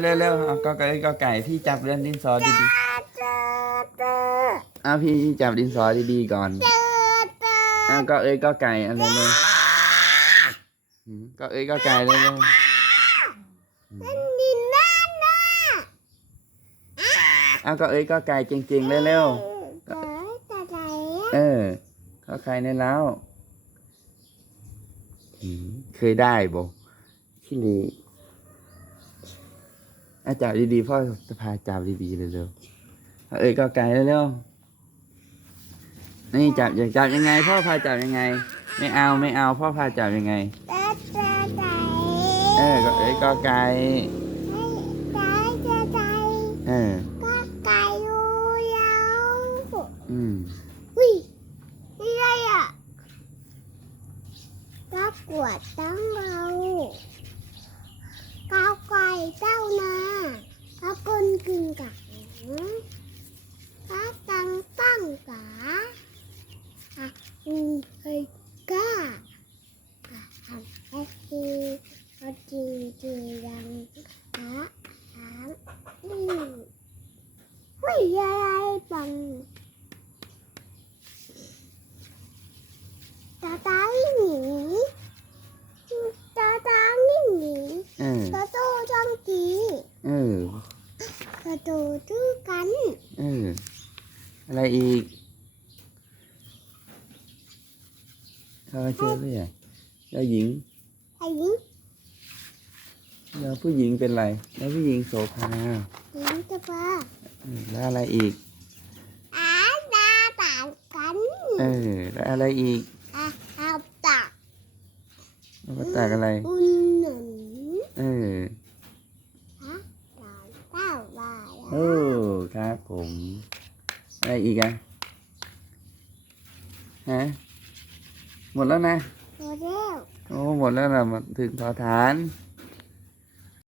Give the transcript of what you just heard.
เร็วเร็วเอาก็ไก่ก็ไก่พี่จับเรือนดินสอดีเจอเจอเจอๆเอาพี่จับดินสอดีๆก่อนเจอเจอเอาก็เอ้ยก็ไก่เอะไรเลยอืมก็เอ้ยก็ไก่เลยเลยนั่นดินนั่นน่ะเอาก็เอ้ยก็ไก่เก่งๆเร็วเจอแต่ไหนๆเออก็ไก่ในเล้าอืมเคยได้บ่ขี้เหลี อาจับดีๆพ่อจะพาจับดีๆเร็วๆเอาเอ้ยก็ไก่เร็วๆนี่จับอยากจับยังไง พ่อพาจับยังไง ไม่เอาไม่เอา พ่อพาจับยังไงเจอเจอไหนเออก็เอ้ยก็ไก่เจอเจอไหนเออก็ไก่อยู่ยาวอืมวินี่อะไรอะก็กวดตั้งเราก้าวไก่เจ้านาก้าวคนกึ่งกัง ก้าตังตั้งกาอะอืมเฮก้าอะทำให้ดีเอจริงจริงยังอะถามอืมวิ่งอะไรบังตาตาวิ่หนีตาตาวิ่หนีตาโตจ้องจีเออาโตดื้อกันเอออะไรอีกเขาเจอเลยอะยาหญิงไอ้หญิงยาผู้หญิงเป็นไรยาผู้หญิงโสภาหญิงจะปาเออแล้วอะไรอีกอาตาต่างกันเออแล้วอะไรอีกอาอาตาแล้วก็ตากอะไร อุ่นหนุนเออ ฮะตาเต้า บายโอ้ครับผมอะไรอีกอะฮะหมดแล้วนะโมเดลโอ้หมดแล้วนะมาถึงทอฐานโ